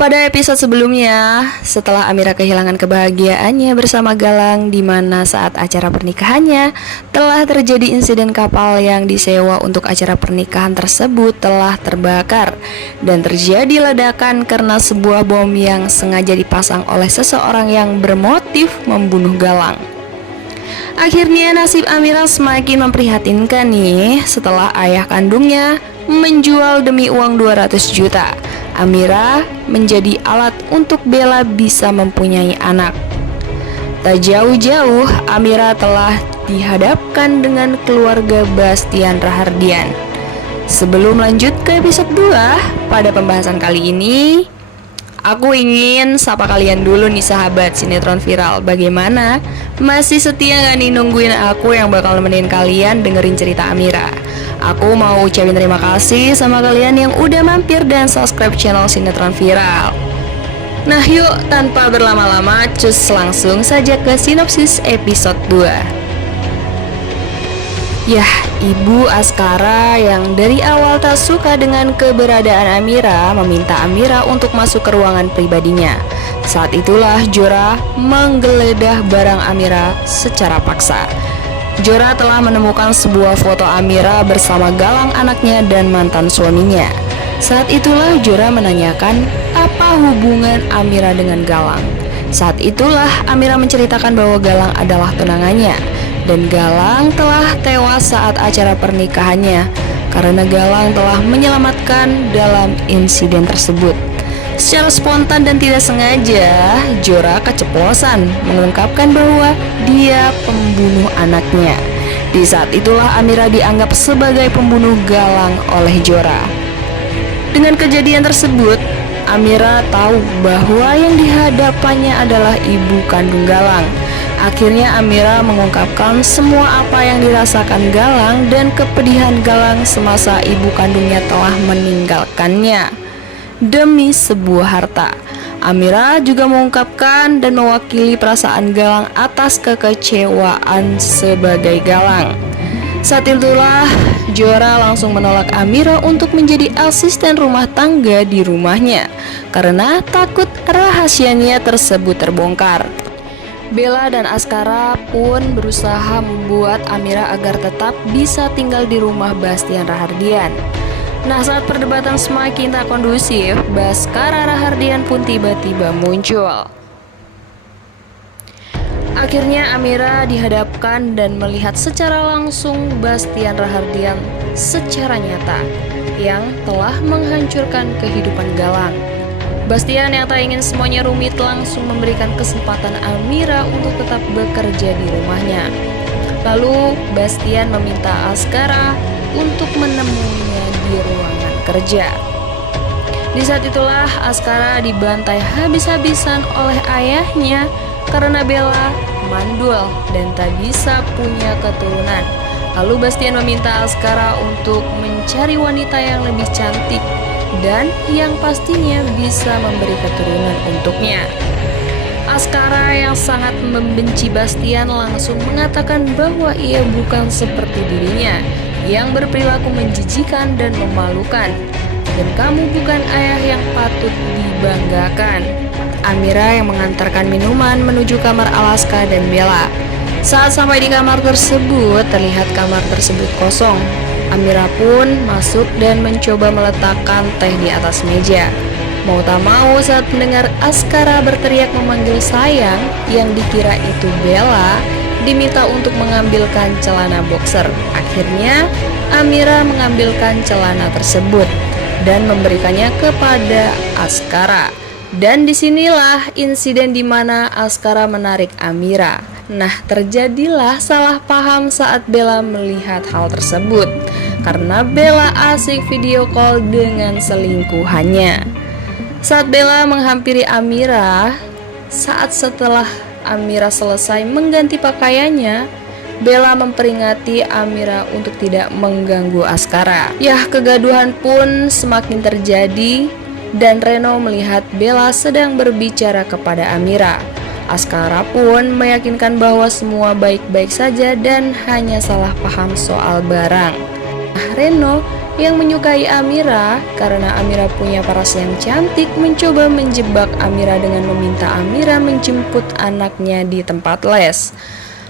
Pada episode sebelumnya, setelah Amira kehilangan kebahagiaannya bersama Galang, di mana saat acara pernikahannya telah terjadi insiden kapal yang disewa untuk acara pernikahan tersebut telah terbakar dan terjadi ledakan karena sebuah bom yang sengaja dipasang oleh seseorang yang bermotif membunuh Galang. Akhirnya nasib Amira semakin memprihatinkan nih setelah ayah kandungnya menjual demi uang 200 juta. Amira menjadi alat untuk Bella bisa mempunyai anak. Tak jauh-jauh, Amira telah dihadapkan dengan keluarga Bastian Rahardian. Sebelum lanjut ke episode 2, pada pembahasan kali ini aku ingin sapa kalian dulu nih sahabat sinetron viral. Bagaimana? Masih setia gak nih nungguin aku yang bakal nemenin kalian dengerin cerita Amira? Aku mau ucapin terima kasih sama kalian yang udah mampir dan subscribe channel sinetron viral. Nah yuk, tanpa berlama-lama, cus langsung saja ke sinopsis episode 2. Yah, Ibu Askara yang dari awal tak suka dengan keberadaan Amira meminta Amira untuk masuk ke ruangan pribadinya. Saat itulah Jora menggeledah barang Amira secara paksa. Jora telah menemukan sebuah foto Amira bersama Galang anaknya dan mantan suaminya. Saat itulah Jora menanyakan apa hubungan Amira dengan Galang. Saat itulah Amira menceritakan bahwa Galang adalah tunangannya dan Galang telah tewas saat acara pernikahannya karena Galang telah menyelamatkan dalam insiden tersebut. Secara spontan dan tidak sengaja, Jora keceplosan mengungkapkan bahwa dia pembunuh anaknya. Di saat itulah Amira dianggap sebagai pembunuh Galang oleh Jora. Dengan kejadian tersebut, Amira tahu bahwa yang dihadapannya adalah ibu kandung Galang. Akhirnya Amira mengungkapkan semua apa yang dirasakan Galang dan kepedihan Galang semasa ibu kandungnya telah meninggalkannya demi sebuah harta. Amira juga mengungkapkan dan mewakili perasaan Galang atas kekecewaan sebagai Galang. Saat itulah Jora langsung menolak Amira untuk menjadi asisten rumah tangga di rumahnya karena takut rahasianya tersebut terbongkar. Bella dan Askara pun berusaha membuat Amira agar tetap bisa tinggal di rumah Bastian Rahardian. Nah, saat perdebatan semakin tak kondusif, Baskara Rahardian pun tiba-tiba muncul. Akhirnya Amira dihadapkan dan melihat secara langsung Bastian Rahardian secara nyata yang telah menghancurkan kehidupan Galang. Bastian yang tak ingin semuanya rumit langsung memberikan kesempatan Amira untuk tetap bekerja di rumahnya. Lalu Bastian meminta Askara untuk menemuinya di ruangan kerja. Di saat itulah Askara dibantai habis-habisan oleh ayahnya karena Bella mandul dan tak bisa punya keturunan. Lalu Bastian meminta Askara untuk mencari wanita yang lebih cantik dan yang pastinya bisa memberi keturunan untuknya. Askara yang sangat membenci Bastian langsung mengatakan bahwa ia bukan seperti dirinya yang berperilaku menjijikan dan memalukan, dan kamu bukan ayah yang patut dibanggakan. Amira yang mengantarkan minuman menuju kamar Alaska dan Bella. Saat sampai di kamar tersebut, terlihat kamar tersebut kosong. Amira pun masuk dan mencoba meletakkan teh di atas meja. Mau tak mau saat mendengar Askara berteriak memanggil sayang yang dikira itu Bella, diminta untuk mengambilkan celana boxer. Akhirnya Amira mengambilkan celana tersebut dan memberikannya kepada Askara. Dan disinilah insiden di mana Askara menarik Amira. Nah, terjadilah salah paham saat Bella melihat hal tersebut karena Bella asik video call dengan selingkuhannya. Saat Bella menghampiri Amira, saat setelah Amira selesai mengganti pakaiannya, Bella memperingati Amira untuk tidak mengganggu Askara. Yah, kegaduhan pun semakin terjadi dan Reno melihat Bella sedang berbicara kepada Amira. Askara pun meyakinkan bahwa semua baik-baik saja dan hanya salah paham soal barang. Reno yang menyukai Amira karena Amira punya paras yang cantik mencoba menjebak Amira dengan meminta Amira menjemput anaknya di tempat les.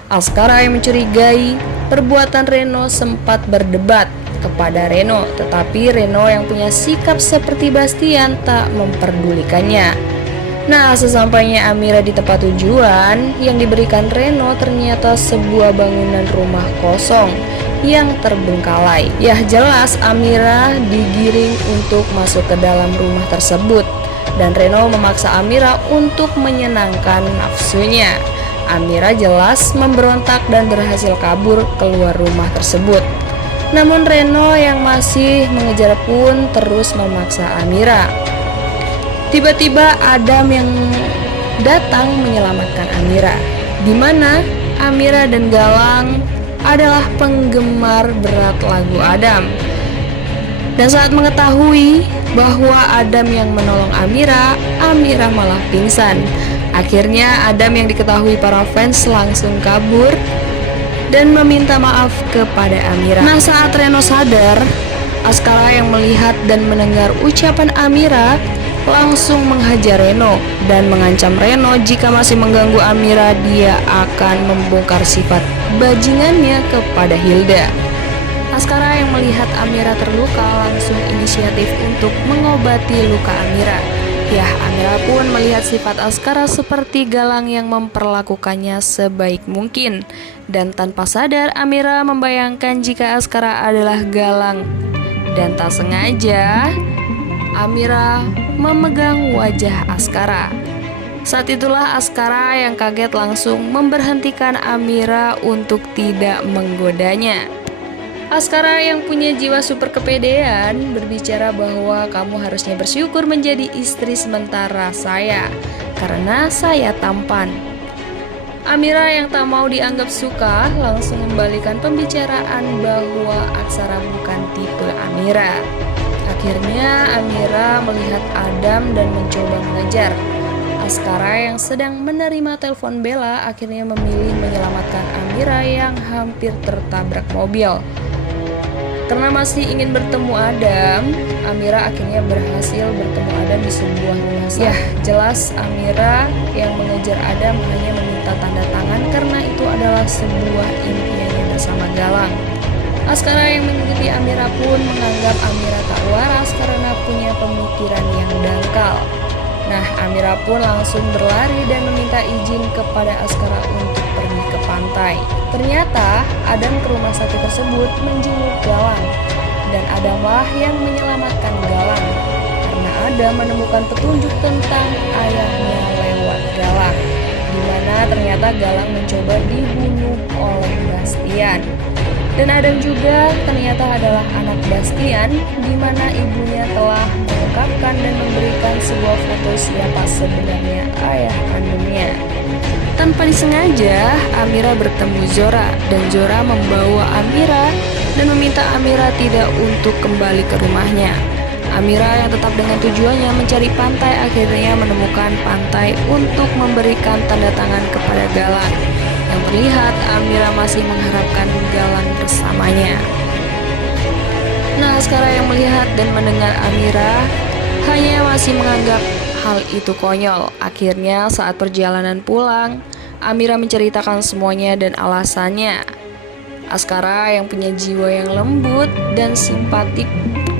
Askara yang mencurigai perbuatan Reno sempat berdebat kepada Reno, tetapi Reno yang punya sikap seperti Bastian tak memperdulikannya. Nah, sesampainya Amira di tempat tujuan, yang diberikan Reno ternyata sebuah bangunan rumah kosong yang terbengkalai. Ya jelas Amira digiring untuk masuk ke dalam rumah tersebut, dan Reno memaksa Amira untuk menyenangkan nafsunya. Amira jelas memberontak dan berhasil kabur keluar rumah tersebut. Namun Reno yang masih mengejar pun terus memaksa Amira. Tiba-tiba Adam yang datang menyelamatkan Amira, di mana Amira dan Galang adalah penggemar berat lagu Adam. Dan saat mengetahui bahwa Adam yang menolong Amira, Amira malah pingsan. Akhirnya Adam yang diketahui para fans langsung kabur dan meminta maaf kepada Amira. Nah, saat Reno sadar, Askara yang melihat dan mendengar ucapan Amira langsung menghajar Reno dan mengancam Reno jika masih mengganggu Amira, dia akan membongkar sifat bajingannya kepada Hilda. Askara yang melihat Amira terluka langsung inisiatif untuk mengobati luka Amira. Ya, Amira pun melihat sifat Askara seperti Galang yang memperlakukannya sebaik mungkin. Dan tanpa sadar Amira membayangkan jika Askara adalah Galang. Dan tak sengaja Amira memegang wajah Askara. Saat itulah Askara yang kaget langsung memberhentikan Amira untuk tidak menggodanya. Askara yang punya jiwa super kepedean berbicara bahwa kamu harusnya bersyukur menjadi istri sementara saya karena saya tampan. Amira yang tak mau dianggap suka langsung membalikan pembicaraan bahwa Aksara bukan tipe Amira. Akhirnya Amira melihat Adam dan mencoba mengejar. Askara yang sedang menerima telepon Bella akhirnya memilih menyelamatkan Amira yang hampir tertabrak mobil. Karena masih ingin bertemu Adam, Amira akhirnya berhasil bertemu Adam di sebuah rumah sakit. Ya, jelas Amira yang mengejar Adam hanya meminta tanda tangan karena itu adalah sebuah impiannya bersama Galang. Askara yang mengikuti Amira pun menganggap Amira tak waras karena punya pemikiran yang dangkal. Nah, Amira pun langsung berlari dan meminta izin kepada Askara untuk pergi ke pantai. Ternyata Adam ke rumah sakit tersebut menjenguk Galang, dan Adamlah yang menyelamatkan Galang karena Adam menemukan petunjuk tentang ayahnya lewat Galang, di mana ternyata Galang mencoba dibunuh oleh Bastian. Dan Adam juga ternyata adalah anak Bastian, di mana ibunya telah mengungkapkan dan memberikan sebuah foto siapa sebenarnya ayah kandungnya. Tanpa disengaja, Amira bertemu Zora, dan Zora membawa Amira dan meminta Amira tidak untuk kembali ke rumahnya. Amira yang tetap dengan tujuannya mencari pantai akhirnya menemukan pantai untuk memberikan tanda tangan kepada Galang. Yang terlihat Amira masih mengharapkan Galang bersamanya. Nah, Askara yang melihat dan mendengar Amira hanya masih menganggap hal itu konyol. Akhirnya saat perjalanan pulang, Amira menceritakan semuanya dan alasannya. Askara yang punya jiwa yang lembut dan simpatik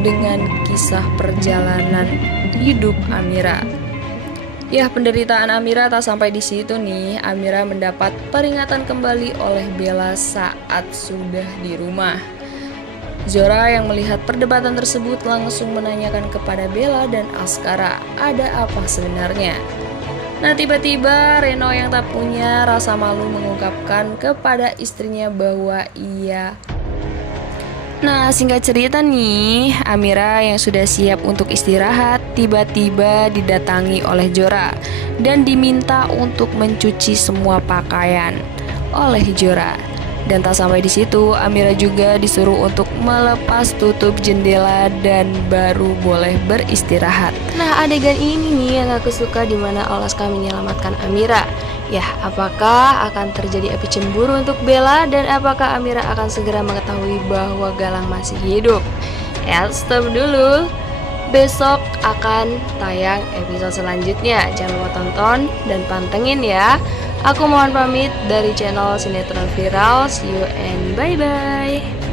dengan kisah perjalanan hidup Amira. Ya, penderitaan Amira tak sampai di situ nih. Amira mendapat peringatan kembali oleh Bella saat sudah di rumah. Zora yang melihat perdebatan tersebut langsung menanyakan kepada Bella dan Askara, ada apa sebenarnya? Nah, tiba-tiba Reno yang tak punya rasa malu mengungkapkan kepada istrinya bahwa Nah, singkat cerita nih, Amira yang sudah siap untuk istirahat tiba-tiba didatangi oleh Zora dan diminta untuk mencuci semua pakaian oleh Zora. Dan tak sampai di situ, Amira juga disuruh untuk melepas tutup jendela dan baru boleh beristirahat. Nah, adegan ini nih yang aku suka, dimana Alaska menyelamatkan Amira. Ya, apakah akan terjadi api cemburu untuk Bella dan apakah Amira akan segera mengetahui bahwa Galang masih hidup? Stop dulu. Besok akan tayang episode selanjutnya. Jangan lupa tonton dan pantengin ya. Aku mohon pamit dari channel Sinetron Viral. See you and bye-bye.